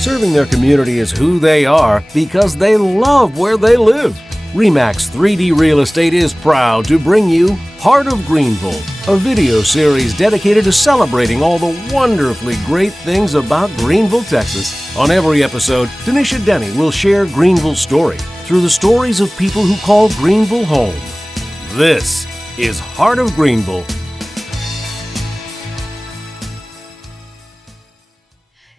Serving their community is who they are because they love where they live. REMAX 3D Real Estate is proud to bring you Heart of Greenville, a video series dedicated to celebrating all the wonderfully great things about Greenville, Texas. On every episode, Dennisha Thacker will share Greenville's story through the stories of people who call Greenville home. This is Heart of Greenville.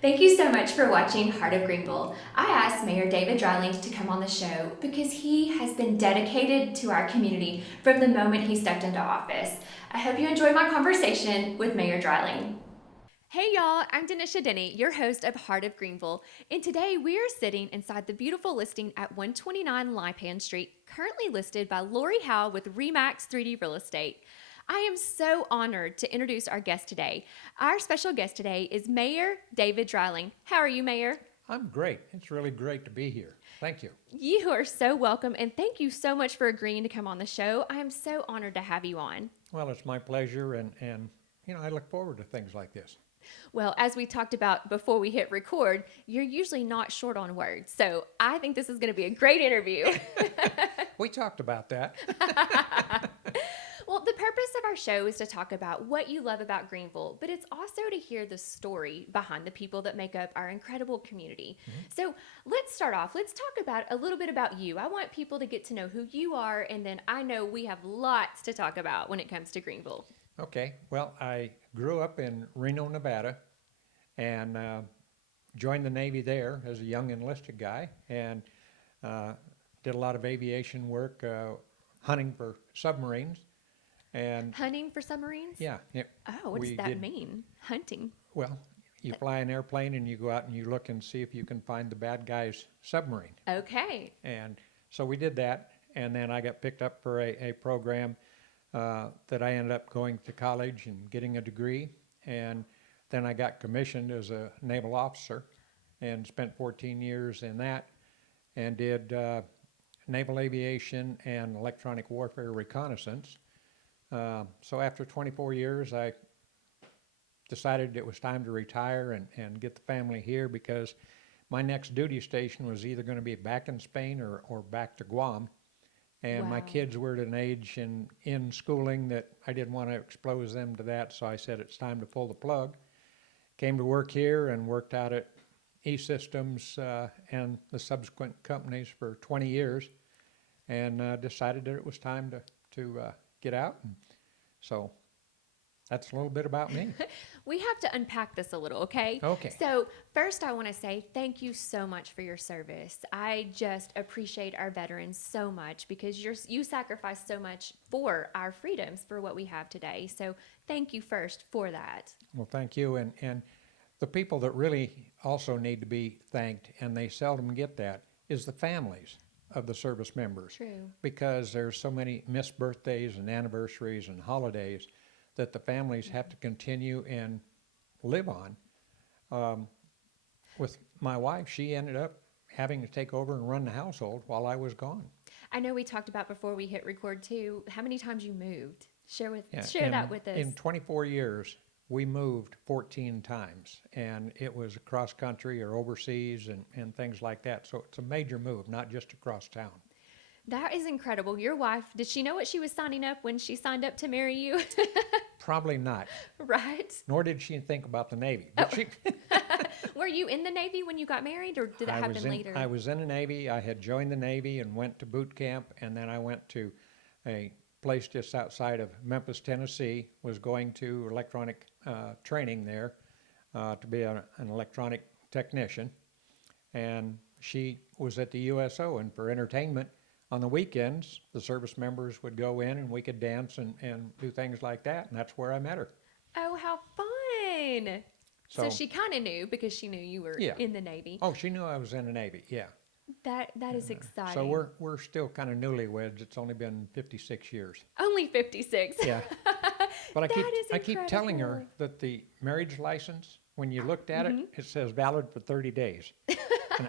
Thank you so much for watching Heart of Greenville. I asked Mayor David Dreiling to come on the show because he has been dedicated to our community from the moment he stepped into office. I hope you enjoyed my conversation with Mayor Dreiling. Hey y'all, I'm Dennisha Thacker, your host of Heart of Greenville, and today we are sitting inside the beautiful listing at 129 Lipan Street, currently listed by Lori Howe with REMAX 3D Real Estate. I am so honored to introduce our guest today. Our special guest today is Mayor David Dreiling. How are you, Mayor? I'm great. It's really great to be here. Thank you. You are so welcome, and thank you so much for agreeing to come on the show. I am so honored to have you on. Well, it's my pleasure, and you know, I look forward to things like this. Well, as we talked about before we hit record, you're usually not short on words, so I think this is going to be a great interview. We talked about that. Well, the purpose of our show is to talk about what you love about Greenville, but it's also to hear the story behind the people that make up our incredible community. So let's start off. Let's talk about a little bit about you. I want people to get to know who you are, and then I know we have lots to talk about when it comes to Greenville. Okay. Well, I grew up in Reno, Nevada, and joined the Navy there as a young enlisted guy, and did a lot of aviation work, hunting for submarines. And Hunting for submarines? yeah. Oh, what does that mean? Hunting? Well, you fly an airplane and you go out and you look and see if you can find the bad guy's submarine. Okay. And so we did that, and then I got picked up for a program that I ended up going to college and getting a degree, and then I got commissioned as a naval officer and spent 14 years in that, and did naval aviation and electronic warfare reconnaissance. So after 24 years, I decided it was time to retire and get the family here, because my next duty station was either going to be back in Spain or back to Guam. And my kids were at an age in schooling that I didn't want to expose them to that, so I said it's time to pull the plug. Came to work here and worked out at E-Systems and the subsequent companies for 20 years, and decided that it was time to get out. And so that's a little bit about me. We have to unpack this a little, okay? Okay. So first I want to say thank you so much for your service. I just appreciate our veterans so much, because you sacrifice so much for our freedoms, for what we have today. So thank you first for that. Well, thank you. And the people that really also need to be thanked, and they seldom get that, is the families of the service members. True. Because there's so many missed birthdays and anniversaries and holidays that the families have to continue and live on. With my wife, she ended up having to take over and run the household while I was gone. I know we talked about before we hit record too, how many times you moved. Share that with us. In 24 years, we moved 14 times, and it was across country or overseas and things like that. So it's a major move, not just across town. That is incredible. Your wife, did she know what she was signing up when she signed up to marry you? Probably not. Right. Nor did she think about the Navy. But she Were you in the Navy when you got married, or did that happen later? I was in the Navy. I had joined the Navy and went to boot camp, and then I went to a place just outside of Memphis, Tennessee, was going to electronic training there to be an electronic technician. And she was at the USO, and for entertainment, on the weekends, the service members would go in and we could dance and do things like that, and that's where I met her. Oh, how fun. So she kind of knew, because she knew you were in the Navy. Oh, she knew I was in the Navy, yeah. That is exciting. So we're still kind of newlyweds. It's only been 56 years. Only 56. Yeah. But I keep incredible. telling her that the marriage license, when you looked at it, it says valid for 30 days. And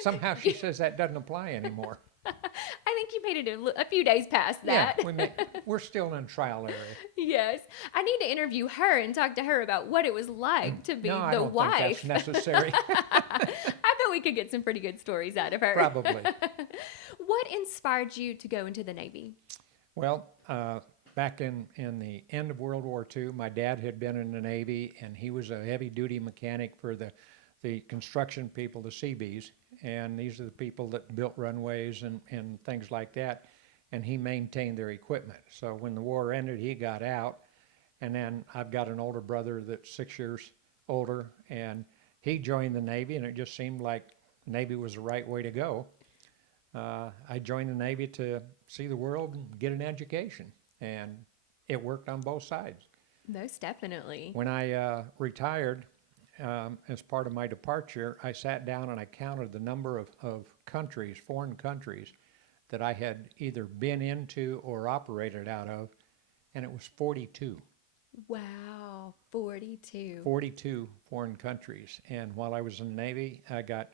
somehow she says that doesn't apply anymore. I think you made it a few days past that. Yeah, we're still in trial area. Yes. I need to interview her and talk to her about what it was like to be No, I the don't wife. think that's necessary. I bet we could get some pretty good stories out of her. Probably. What inspired you to go into the Navy? Well, back in the end of World War II, my dad had been in the Navy, and he was a heavy-duty mechanic for the construction people, the Seabees, and these are the people that built runways and things like that, and he maintained their equipment. So when the war ended, he got out, and then I've got an older brother that's 6 years older, and he joined the Navy, and it just seemed like Navy was the right way to go. I joined the Navy to see the world and get an education, and it worked on both sides. Most definitely. When I retired, as part of my departure, I sat down and I counted the number of countries, foreign countries, that I had either been into or operated out of, and it was 42. Wow, 42. 42 foreign countries. And while I was in the Navy, I got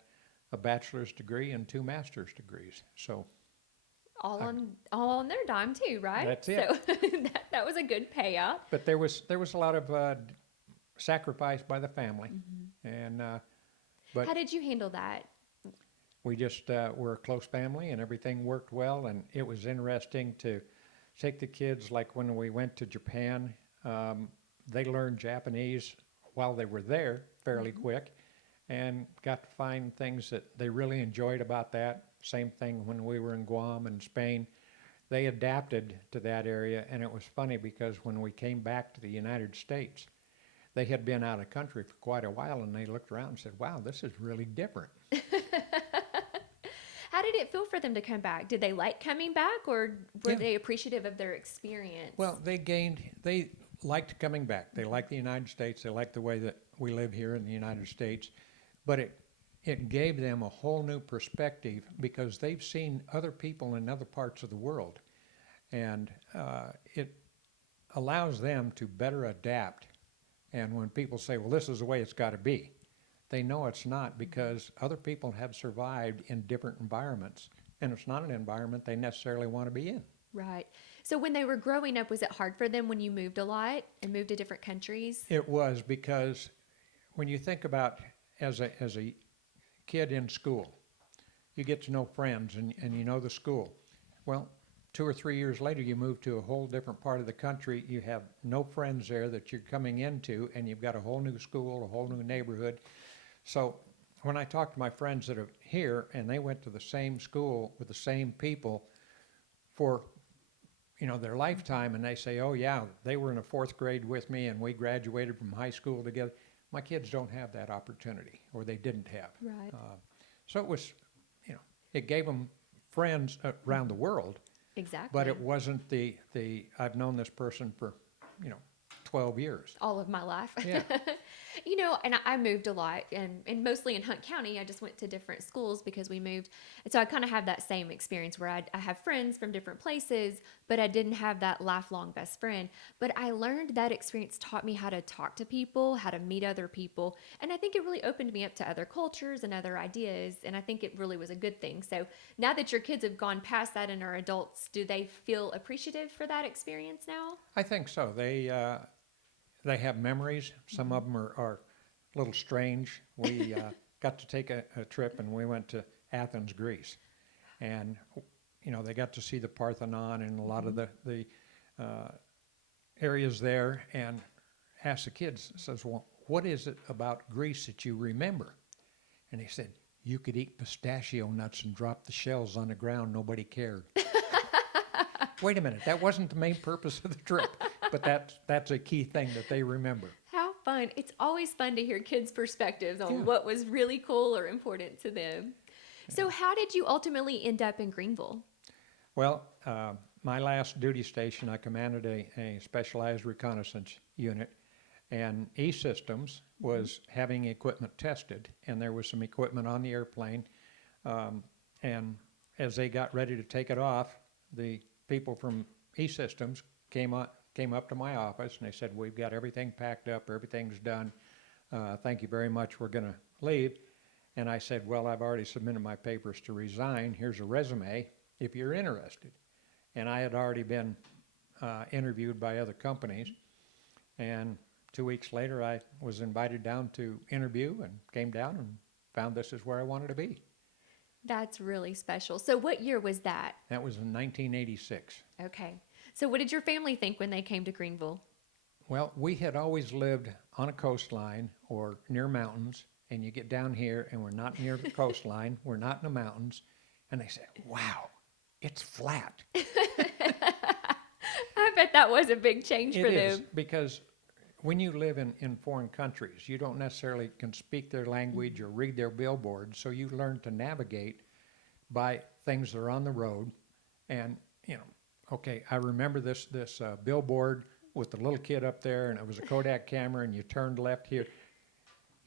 a bachelor's degree and 2 master's degrees. So all on their dime too, right? That's it. So that was a good payout. but there was a lot of sacrifice by the family, and but How did you handle that? we just were a close family, and everything worked well. And it was interesting to take the kids, like when we went to Japan, they learned Japanese while they were there fairly quick, and got to find things that they really enjoyed about that. Same thing when we were in Guam and Spain. They adapted to that area, and it was funny because when we came back to the United States, they had been out of country for quite a while, and they looked around and said, wow, this is really different. How did it feel for them to come back? Did they like coming back, or were Yeah. they appreciative of their experience? Well, they liked coming back. They liked the United States. They liked the way that we live here in the United States. But it gave them a whole new perspective because they've seen other people in other parts of the world. And it allows them to better adapt. And when people say, well, this is the way it's got to be, they know it's not, because other people have survived in different environments. And it's not an environment they necessarily want to be in. Right. So when they were growing up, was it hard for them when you moved a lot and moved to different countries? It was, because when you think about as a kid in school, you get to know friends and you know the school. Well, 2 or 3 years later, you move to a whole different part of the country. You have no friends there that you're coming into, and you've got a whole new school, a whole new neighborhood. So when I talk to my friends that are here, and they went to the same school with the same people for their lifetime, and they say, oh yeah, they were in the 4th grade with me and we graduated from high school together. My kids don't have that opportunity, or they didn't have. Right. So it was, it gave them friends around the world, Exactly. but it wasn't the I've known this person for, 12 years. All of my life. Yeah. And I moved a lot, and mostly in Hunt County. I just went to different schools because we moved. And so I kind of have that same experience where I have friends from different places, but I didn't have that lifelong best friend. But I learned that experience taught me how to talk to people, how to meet other people. And I think it really opened me up to other cultures and other ideas. And I think it really was a good thing. So now that your kids have gone past that and are adults, do they feel appreciative for that experience now? I think so. They have memories. Some of them are a little strange. We got to take a trip, and we went to Athens, Greece. And, they got to see the Parthenon and a lot of the areas there, and asked the kids, says, well, what is it about Greece that you remember? And he said, you could eat pistachio nuts and drop the shells on the ground. Nobody cared. Wait a minute. That wasn't the main purpose of the trip. But that's a key thing that they remember. How fun. It's always fun to hear kids' perspectives on what was really cool or important to them. So how did you ultimately end up in Greenville? Well, my last duty station, I commanded a specialized reconnaissance unit, and E-Systems was having equipment tested, and there was some equipment on the airplane, and as they got ready to take it off, the people from E-Systems came up to my office, and they said, we've got everything packed up, everything's done, thank you very much, we're going to leave. And I said, well, I've already submitted my papers to resign, here's a resume, if you're interested. And I had already been interviewed by other companies. And 2 weeks later, I was invited down to interview and came down and found this is where I wanted to be. That's really special. So what year was that? That was in 1986. Okay. So what did your family think when they came to Greenville? Well, we had always lived on a coastline or near mountains, and you get down here and we're not near the coastline, we're not in the mountains, and they said, wow, it's flat. I bet that was a big change for It is, them. because when you live in foreign countries, you don't necessarily can speak their language or read their billboards, so you learn to navigate by things that are on the road. And, you know, okay, I remember this billboard with the little kid up there, and it was a Kodak camera, and you turned left here.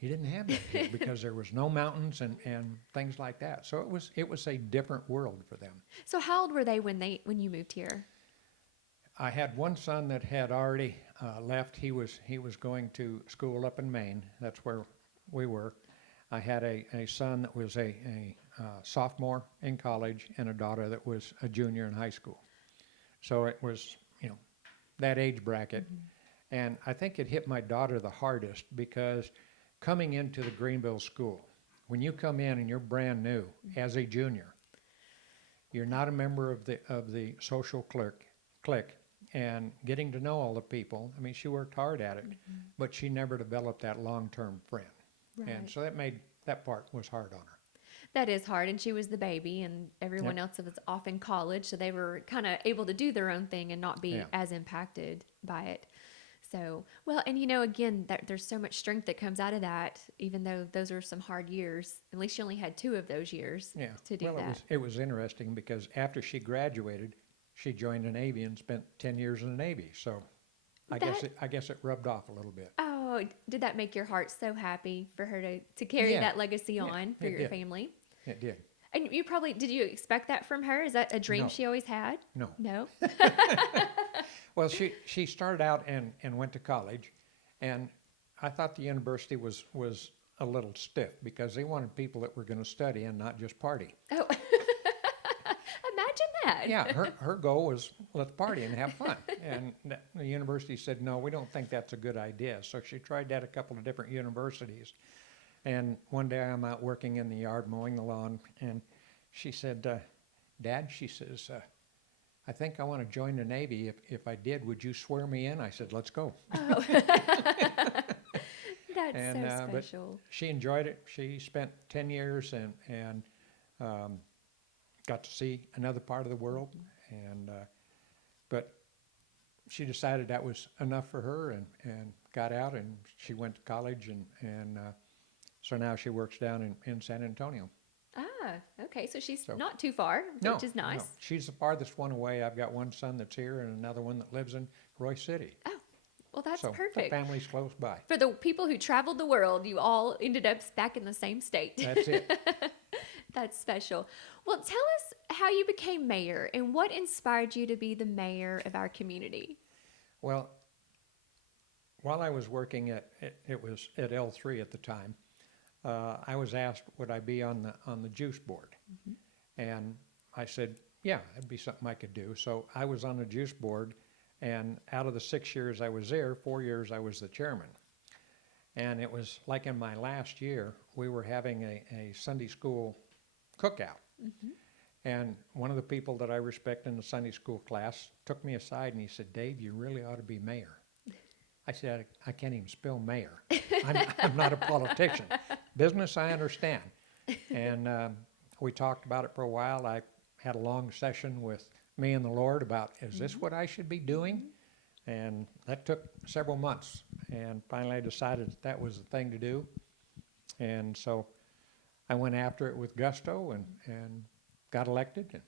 You didn't have that here because there was no mountains and things like that. So it was a different world for them. So how old were they when you moved here? I had one son that had already left. He was going to school up in Maine. That's where we were. I had a son that was a sophomore in college and a daughter that was a junior in high school. So it was, you know, that age bracket. Mm-hmm. And I think it hit my daughter the hardest because coming into the Greenville school, when you come in and you're brand new as a junior, you're not a member of the social clique, and getting to know all the people. I mean, she worked hard at it, mm-hmm. but she never developed that long-term friend. Right. And so that part was hard on her. That is hard, and she was the baby, and everyone else was off in college, so they were kind of able to do their own thing and not be as impacted by it. So, well, and you know, again, there's so much strength that comes out of that, even though those are some hard years. At least she only had 2 of those years to do that. It was interesting because after she graduated, she joined the Navy and spent 10 years in the Navy. So I guess it rubbed off a little bit. Oh, did that make your heart so happy for her to carry that legacy on for your family? It did. And did you expect that from her? Is that a dream she always had? No. No? Well, she started out and went to college, and I thought the university was a little stiff because they wanted people that were going to study and not just party. Oh, imagine that. Yeah, her goal was let's party and have fun. And the university said, no, we don't think that's a good idea. So she tried that at a couple of different universities. And one day I'm out working in the yard mowing the lawn, and she said, Dad, she says, I think I want to join the Navy. If I did, would you swear me in? I said, let's go. Oh. That's so special. But she enjoyed it. She spent 10 years and got to see another part of the world. And but she decided that was enough for her and got out, and she went to college, and so now she works down in San Antonio. Ah, okay. So she's not too far, which is nice. No, she's the farthest one away. I've got one son that's here and another one that lives in Roy City. Oh, well, that's so perfect. The family's close by. For the people who traveled the world, you all ended up back in the same state. That's it. That's special. Well, tell us how you became mayor and what inspired you to be the mayor of our community. Well, while I was working it was at L3 at the time, I was asked would I be on the juice board, and I said, yeah, that'd be something I could do. So I was on the juice board, and out of the 6 years I was there, 4 years I was the chairman. And it was like in my last year, we were having a Sunday school cookout. Mm-hmm. And one of the people that I respect in the Sunday school class took me aside and he said, Dave, you really ought to be mayor. I said, I can't even spell mayor. I'm not a politician. Business, I understand. And we talked about it for a while. I had a long session with me and the Lord about, is this what I should be doing? And that took several months. And finally I decided that was the thing to do. And so I went after it with gusto and got elected.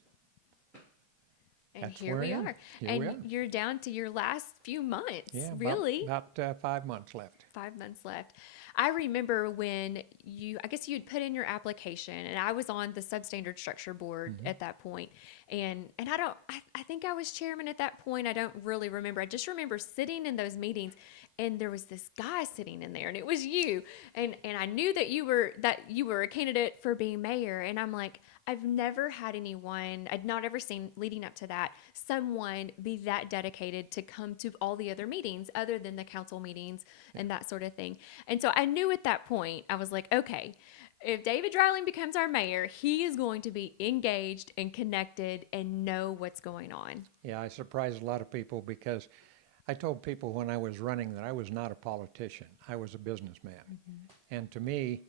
And here we are. And you're down to your last few months, really. About 5 months left. 5 months left. I remember when I guess you'd put in your application, and I was on the substandard structure board at that point. And I think I was chairman at that point. I don't really remember. I just remember sitting in those meetings, and there was this guy sitting in there, and it was you. And I knew that you were a candidate for being mayor. And I'm like, I've never had anyone, I'd not ever seen leading up to that, someone be that dedicated to come to all the other meetings other than the council meetings and that sort of thing. And so I knew at that point, I was like, okay, if David Dreiling becomes our mayor, he is going to be engaged and connected and know what's going on. Yeah, I surprised a lot of people because I told people when I was running that I was not a politician. I was a businessman. And to me,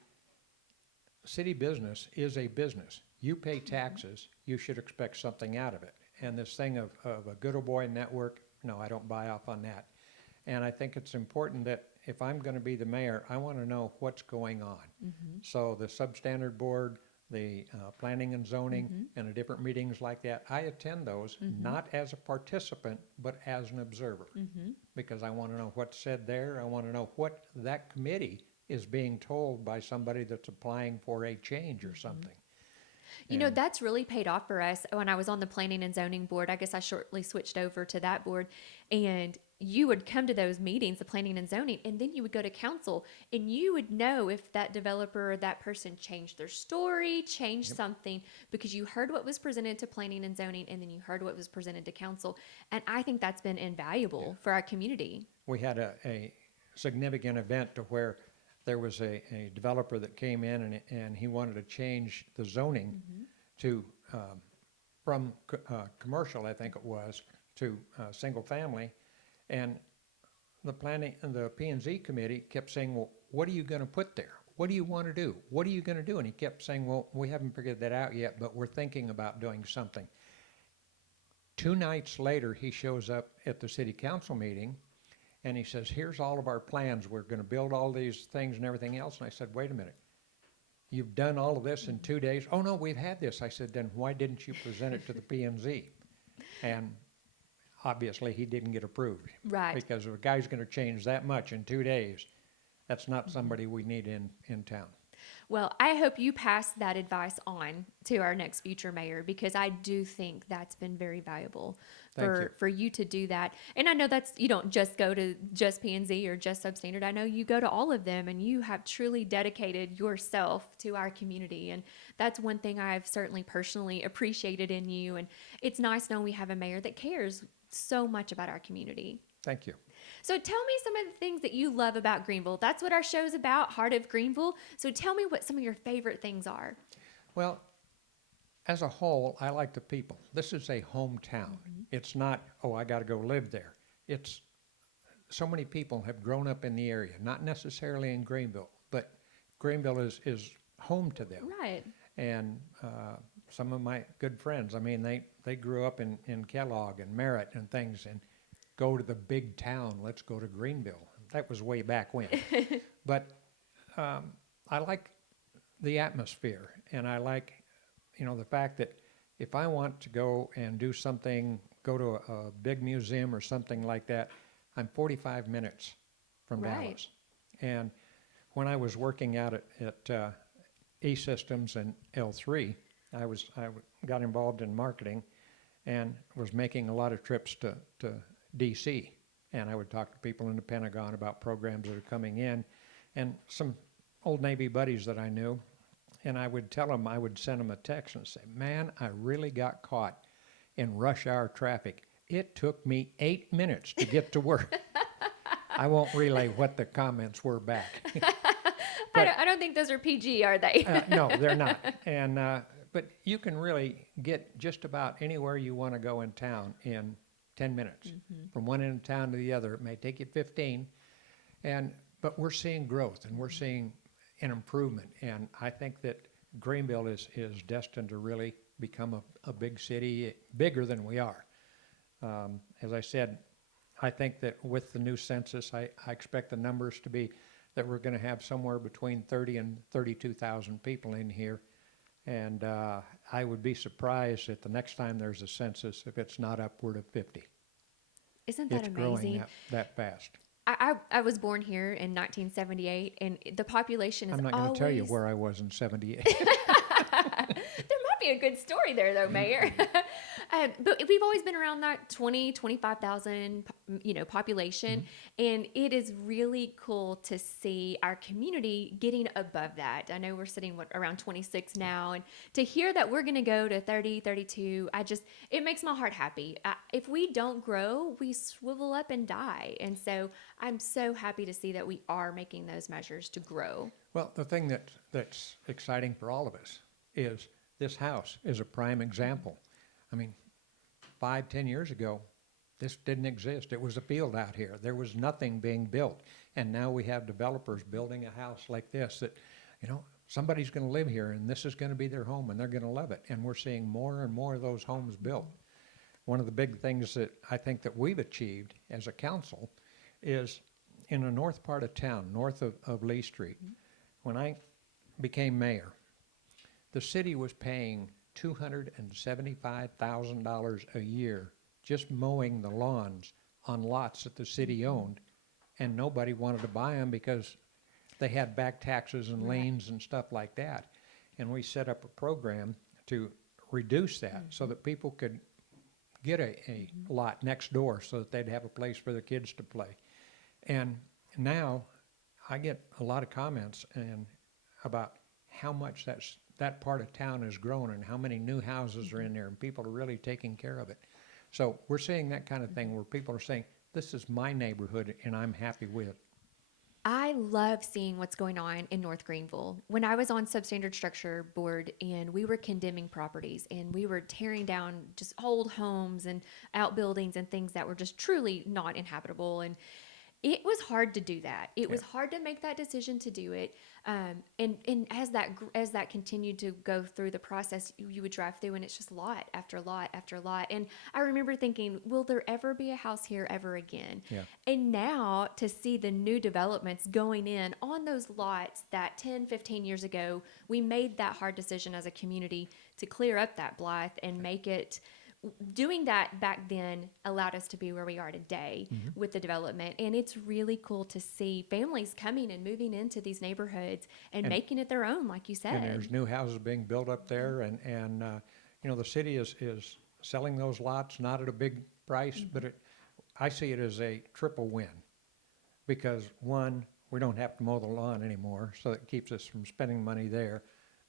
city business is a business. You pay taxes, you should expect something out of it. And this thing of a good old boy network, no, I don't buy off on that. And I think it's important that if I'm going to be the mayor, I want to know what's going on. So the substandard board, the planning and zoning, and the different meetings like that, I attend those not as a participant, but as an observer. Because I want to know what's said there. I want to know what that committee is being told by somebody that's applying for a change or something. You know, that's really paid off for us. When I was on the planning and zoning board, I guess I shortly switched over to that board, and you would come to those meetings, the planning and zoning, and then you would go to council, and you would know if that developer or that person changed their story, changed something, because you heard what was presented to planning and zoning, and then you heard what was presented to council. And I think that's been invaluable for our community. We had a significant event to where there was a developer that came in and he wanted to change the zoning to from commercial, I think it was, to single family. And the planning and the P&Z committee kept saying, well, what are you going to put there? What do you want to do? What are you going to do? And he kept saying, well, we haven't figured that out yet, but we're thinking about doing something. 2 nights later, he shows up at the city council meeting and he says, here's all of our plans. We're going to build all these things and everything else. And I said, wait a minute. You've done all of this in 2 days? Oh, no, we've had this. I said, then why didn't you present it to the P&Z? And obviously, he didn't get approved. Right. Because if a guy's going to change that much in 2 days, that's not somebody we need in town. Well, I hope you pass that advice on to our next future mayor, because I do think that's been very valuable for you to do that. And I know that's, you don't just go to just P&Z or just Substandard. I know you go to all of them, and you have truly dedicated yourself to our community. And that's one thing I've certainly personally appreciated in you. And it's nice knowing we have a mayor that cares so much about our community. Thank you. So tell me some of the things that you love about Greenville. That's what our show's about, Heart of Greenville. So tell me what some of your favorite things are. Well, as a whole, I like the people. This is a hometown. It's not, oh, I got to go live there. It's so many people have grown up in the area, not necessarily in Greenville, but Greenville is home to them. Right. And some of my good friends, I mean, they grew up in Kellogg and Merritt and things, and go to the big town, let's go to Greenville. That was way back when. But I like the atmosphere, and I like, the fact that if I want to go and do something, go to a big museum or something like that, I'm 45 minutes from Dallas. And when I was working out at E-Systems and L3, I got involved in marketing and was making a lot of trips to DC, and I would talk to people in the Pentagon about programs that are coming in, and some old Navy buddies that I knew, and I would tell them, I would send them a text and say, man, I really got caught in rush hour traffic. It took me 8 minutes to get to work. I won't relay what the comments were back. I don't think those are PG, are they? No, they're not. And but you can really get just about anywhere you want to go in town in 10 minutes. From one end of town to the other. It may take you 15. But we're seeing growth, and we're seeing an improvement. And I think that Greenville is destined to really become a big city, bigger than we are. As I said, I think that with the new census, I expect the numbers to be that we're going to have somewhere between 30 and 32,000 people in here. And I would be surprised at the next time there's a census if it's not upward of 50. Isn't that it's amazing? Growing that fast. I was born here in 1978, and the population is I'm not going to tell you where I was in 78. There might be a good story there, though, Mayor. But we've always been around that 25,000, population. And it is really cool to see our community getting above that. I know we're sitting around 26 now. And to hear that we're going to go to 30, 32, it makes my heart happy. If we don't grow, we swivel up and die. And so I'm so happy to see that we are making those measures to grow. Well, the thing that's exciting for all of us is this house is a prime example. I mean, 5-10 years ago, this didn't exist. It was a field out here. There was nothing being built. And now we have developers building a house like this that, somebody's going to live here and this is going to be their home and they're going to love it. And we're seeing more and more of those homes built. One of the big things that I think that we've achieved as a council is in the north part of town, north of Lee Street. When I became mayor, the city was paying $275,000 a year just mowing the lawns on lots that the city owned, and nobody wanted to buy them because they had back taxes and liens and stuff like that. And we set up a program to reduce that so that people could get a lot next door so that they'd have a place for their kids to play. And now I get a lot of comments about how much that part of town has grown and how many new houses are in there and people are really taking care of it. So we're seeing that kind of thing where people are saying, this is my neighborhood and I'm happy with it. I love seeing what's going on in North Greenville. When I was on Substandard Structure Board and we were condemning properties and we were tearing down just old homes and outbuildings and things that were just truly not inhabitable, and it was hard to do that. It was hard to make that decision to do it. And as that continued to go through the process, you would drive through and it's just lot after lot after lot. And I remember thinking, will there ever be a house here ever again? Yeah. And now to see the new developments going in on those lots that 10, 15 years ago, we made that hard decision as a community to clear up that Blythe and make it. Doing that back then allowed us to be where we are today with the development. And it's really cool to see families coming and moving into these neighborhoods and making it their own, like you said. And there's new houses being built up there. And the city is selling those lots, not at a big price, but I see it as a triple win. Because one, we don't have to mow the lawn anymore, so it keeps us from spending money there.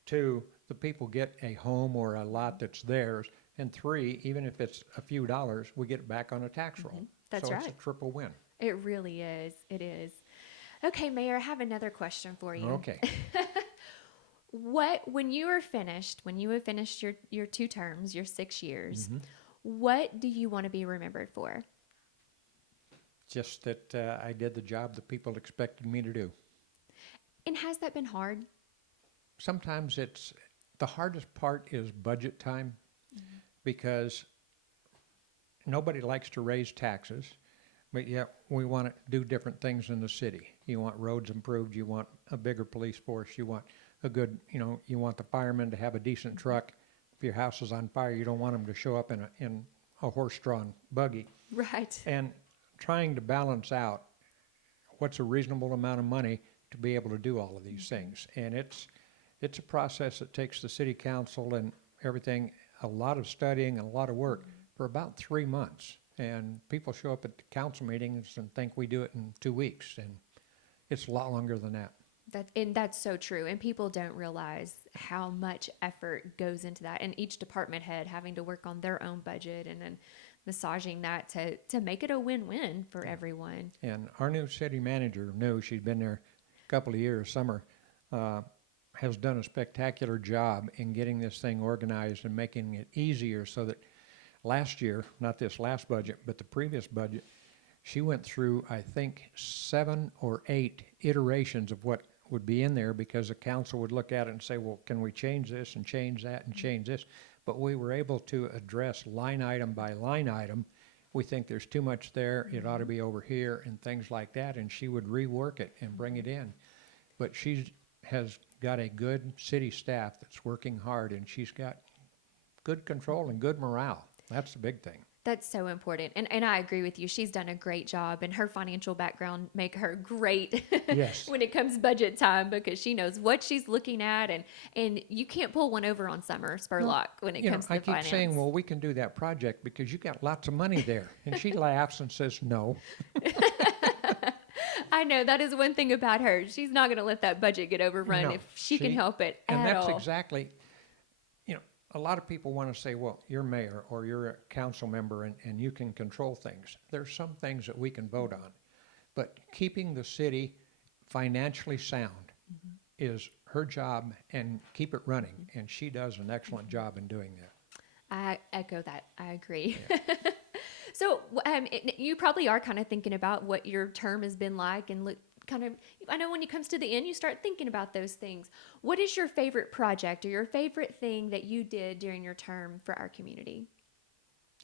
Two, the people get a home or a lot that's theirs. And three, even if it's a few dollars, we get it back on a tax roll. That's right. So it's a triple win. It really is. It is. Okay, Mayor, I have another question for you. Okay. When you have finished your 2 terms, your 6 years, what do you want to be remembered for? Just that I did the job that people expected me to do. And has that been hard? Sometimes the hardest part is budget time. Because nobody likes to raise taxes, but yet we want to do different things in the city. You want roads improved, you want a bigger police force, you want a good, you want the firemen to have a decent truck. If your house is on fire, you don't want them to show up in a horse-drawn buggy. Right. And trying to balance out what's a reasonable amount of money to be able to do all of these things. And it's a process that takes the city council and everything, a lot of studying and a lot of work for about 3 months. And people show up at the council meetings and think we do it in 2 weeks, and it's a lot longer than that. That's so true. And people don't realize how much effort goes into that. And each department head having to work on their own budget and then massaging that to make it a win-win for everyone. And our new city manager, she's been there a couple of years, Summer, has done a spectacular job in getting this thing organized and making it easier so that last year, not this last budget, but the previous budget, she went through, I think, 7 or 8 iterations of what would be in there because the council would look at it and say, well, can we change this and change that and change this? But we were able to address line item by line item. We think there's too much there, it ought to be over here and things like that, and she would rework it and bring it in. But she has got a good city staff that's working hard, and she's got good control and good morale. That's the big thing. That's so important. And I agree with you. She's done a great job, and her financial background make her great Yes. when it comes budget time, because she knows what she's looking at, and you can't pull one over on Summer Spurlock when it comes to I the keep finance. saying, well, we can do that project because you got lots of money there. And she laughs and says, no. I know that is one thing about her. She's not going to let that budget get overrun No, if she can help it and at that's all. exactly, a lot of people want to say, well, you're mayor or you're a council member and you can control things. There's some things that we can vote on, but keeping the city financially sound is her job, and keep it running, and she does an excellent job in doing that. I echo that. I agree. So you probably are kind of thinking about what your term has been like, and look kind of, I know when it comes to the end, you start thinking about those things. What is your favorite project or your favorite thing that you did during your term for our community?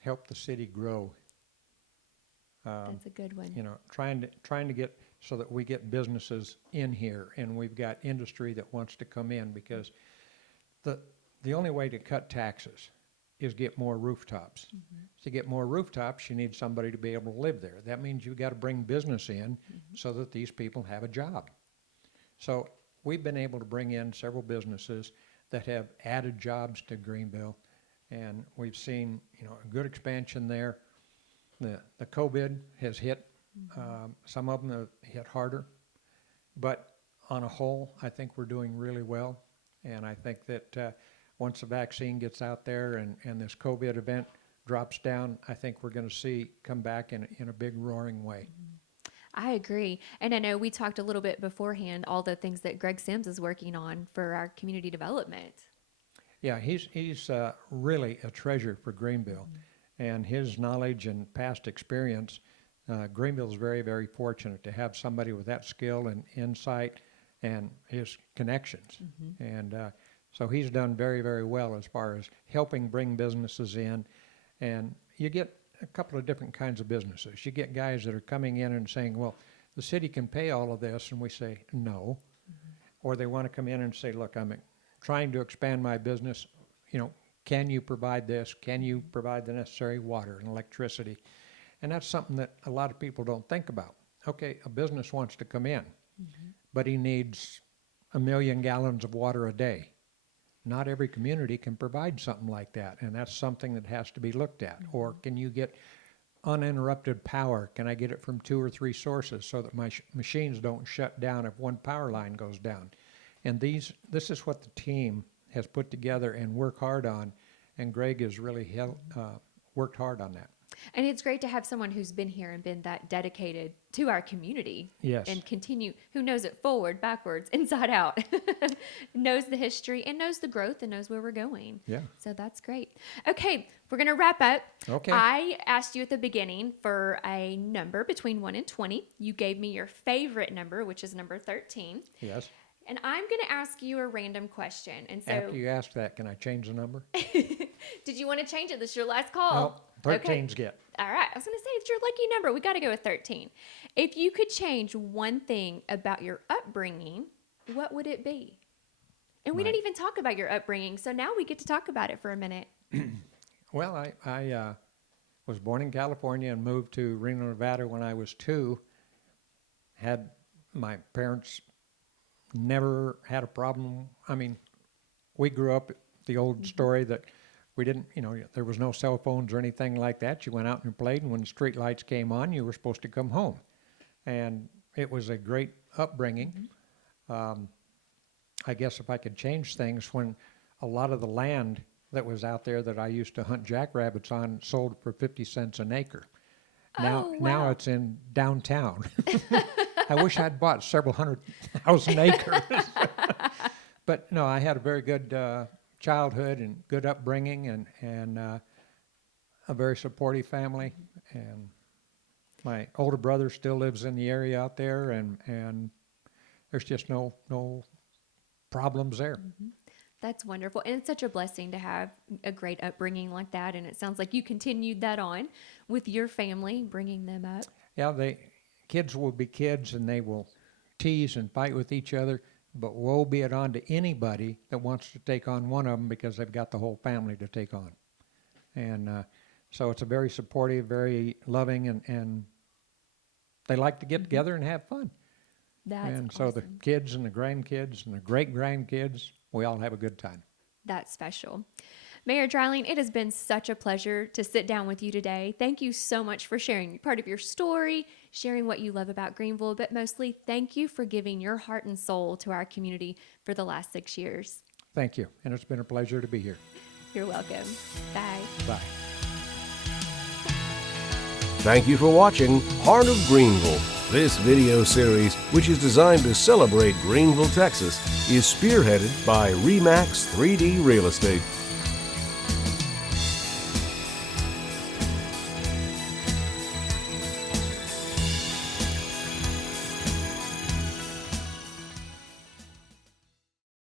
Help the city grow. That's a good one. Trying to get so that we get businesses in here, and we've got industry that wants to come in, because the only way to cut taxes is get more rooftops. To get more rooftops, you need somebody to be able to live there. That means you've got to bring business in so that these people have a job. So we've been able to bring in several businesses that have added jobs to Greenville, and we've seen a good expansion there. The COVID has hit, some of them have hit harder, but on a whole, I think we're doing really well. And I think that once the vaccine gets out there and this COVID event drops down, I think we're going to see come back in a big roaring way. I agree. And I know we talked a little bit beforehand, all the things that Greg Sims is working on for our community development. Yeah, he's really a treasure for Greenville. And his knowledge and past experience, Greenville's very, very fortunate to have somebody with that skill and insight and his connections. And so he's done very, very well as far as helping bring businesses in. And you get a couple of different kinds of businesses. You get guys that are coming in and saying, well, the city can pay all of this, and we say no. Or they want to come in and say, look, I'm trying to expand my business, can you provide this? Can you provide the necessary water and electricity? And that's something that a lot of people don't think about. Okay, a business wants to come in, but he needs 1 million gallons of water a day. Not every community can provide something like that, and that's something that has to be looked at. Or can you get uninterrupted power? Can I get it from 2 or 3 sources so that my machines don't shut down if one power line goes down? And this is what the team has put together and worked hard on, and Greg has really worked hard on that. And it's great to have someone who's been here and been that dedicated to our community. Yes. And continue, who knows it forward, backwards, inside out, knows the history and knows the growth and knows where we're going. Yeah. So that's great. Okay, we're going to wrap up. Okay. I asked you at the beginning for a number between 1 and 20. You gave me your favorite number, which is number 13. Yes. And I'm going to ask you a random question. And so, After you ask that, can I change the number? did you want to change it? This is your last call. No, 13's get. All right. I was going to say, it's your lucky number. We got to go with 13. If you could change one thing about your upbringing, what would it be? And we didn't even talk about your upbringing, so now we get to talk about it for a minute. Well, I was born in California and moved to Reno, Nevada when I was 2. Had my parents never had a problem. I mean, we grew up the old story that we didn't, there was no cell phones or anything like that. You went out and played, and when the street lights came on, you were supposed to come home. And it was a great upbringing. I guess if I could change things, when a lot of the land that was out there that I used to hunt jackrabbits on sold for 50 cents an acre. Now it's in downtown. I wish I'd bought several 100,000 acres. But no, I had a very good childhood and good upbringing, and a very supportive family. And my older brother still lives in the area out there, and there's just no problems there. That's wonderful. And it's such a blessing to have a great upbringing like that. And it sounds like you continued that on with your family, bringing them up. Yeah, kids will be kids, and they will tease and fight with each other, but woe be it on to anybody that wants to take on one of them because they've got the whole family to take on. And So it's a very supportive, very loving, and they like to get together and have fun. That's So the awesome. kids and the grandkids and the great-grandkids, we all have a good time. That's special. Mayor Dreiling, it has been such a pleasure to sit down with you today. Thank you so much for sharing part of your story, sharing what you love about Greenville, but mostly thank you for giving your heart and soul to our community for the last 6 years. Thank you, and it's been a pleasure to be here. You're welcome. Bye. Bye. Thank you for watching Heart of Greenville. This video series, which is designed to celebrate Greenville, Texas, is spearheaded by REMAX 3D Real Estate.